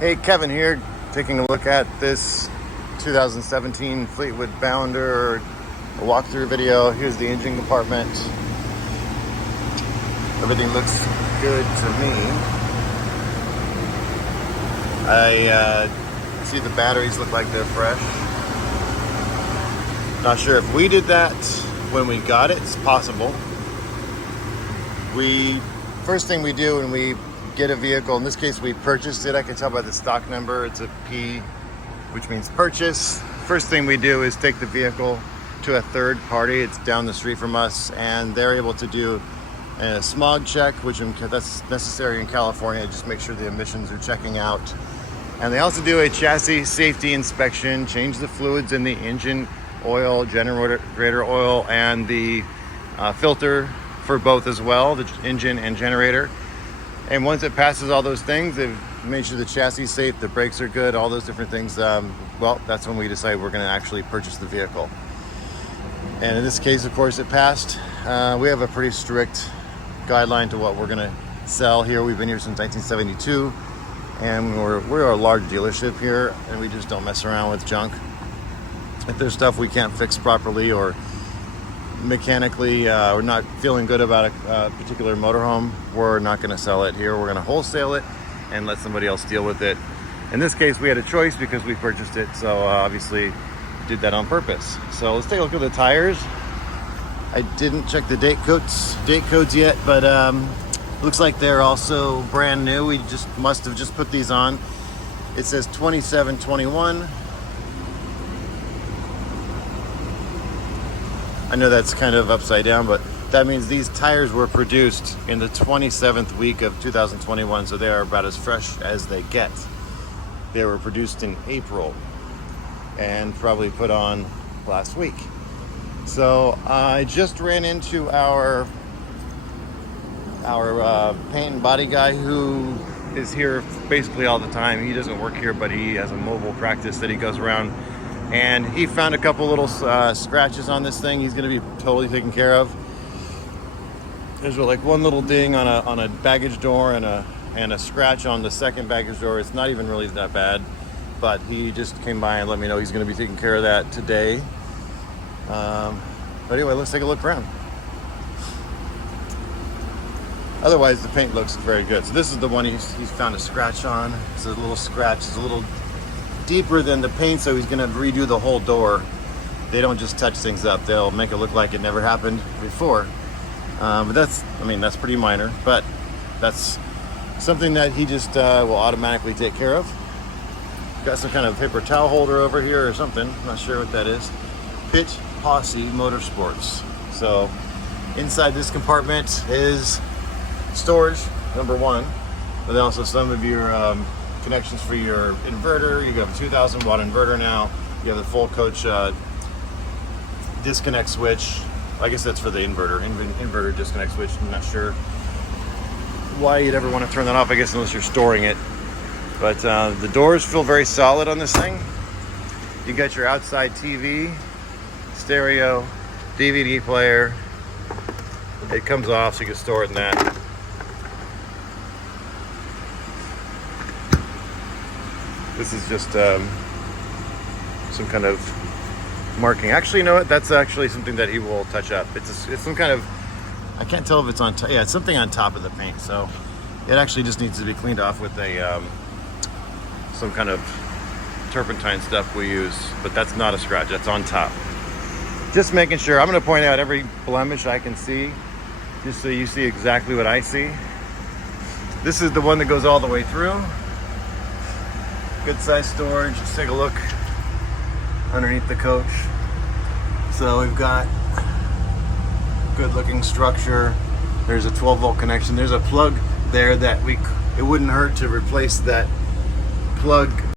Hey, Kevin here, taking a look at this 2017 Fleetwood Bounder, a walkthrough video. Here's the engine compartment. Everything looks good to me. I see the batteries look like they're fresh. Not sure if we did that when we got it. It's possible. First thing we do when we get a vehicle, in this case we purchased it, I can tell by the stock number, it's a P, which means purchase. First thing we do is take the vehicle to a third party. It's down the street from us, and they're able to do a smog check, that's necessary in California. Just make sure the emissions are checking out. And they also do a chassis safety inspection, change the fluids in the engine oil, generator oil, and the filter for both as well, the engine and generator. And once it passes all those things, they've made sure the chassis is safe, the brakes are good, all those different things. Well, that's when we decide we're going to actually purchase the vehicle. And in this case, of course, it passed. We have a pretty strict guideline to what we're going to sell here. We've been here since 1972, and we're a large dealership here, and we just don't mess around with junk. If there's stuff we can't fix properly or mechanically we're not feeling good about a particular motorhome, we're not going to sell it here. We're going to wholesale it and let somebody else deal with it. In this case, we had a choice because we purchased it, so obviously did that on purpose. So let's take a look at the tires. I didn't check the date codes yet, but looks like they're also brand new. We must have just put these on. It says 2721. I know that's kind of upside down, but that means these tires were produced in the 27th week of 2021, so they are about as fresh as they get. They were produced in April and probably put on last week. So I just ran into our paint and body guy who is here basically all the time. He doesn't work here, but he has a mobile practice that he goes around. And he found a couple little scratches on this thing. He's going to be totally taken care of. There's like one little ding on a baggage door and a scratch on the second baggage door. It's not even really that bad, but he just came by and let me know he's going to be taking care of that today. But anyway, let's take a look around. Otherwise, the paint looks very good. So this is the one he's found a scratch on. It's a little scratch. It's a little deeper than the paint, so he's going to redo the whole door. They don't just touch things up, they'll make it look like it never happened before. But that's pretty minor, but that's something that he just will automatically take care of. Got some kind of paper towel holder over here or something, I'm not sure what that is. Pitch Posse Motorsports. So inside this compartment is storage, number one, but also some of your connections for your inverter. You have a 2000 watt inverter now. You have the full coach disconnect switch. I guess that's for the inverter disconnect switch. I'm not sure why you'd ever want to turn that off, I guess, unless you're storing it. But the doors feel very solid on this thing. You got your outside TV, stereo, DVD player. It comes off so you can store it in that. This is just some kind of marking. Actually, you know what? That's actually something that he will touch up. It's some kind of, I can't tell if it's on top. Yeah, it's something on top of the paint. So it actually just needs to be cleaned off with some kind of turpentine stuff we use. But that's not a scratch. That's on top. Just making sure. I'm going to point out every blemish I can see, just so you see exactly what I see. This is the one that goes all the way through. Good size storage. Let's take a look underneath the coach. So we've got good looking structure. There's a 12 volt connection. There's a plug there that it wouldn't hurt to replace that plug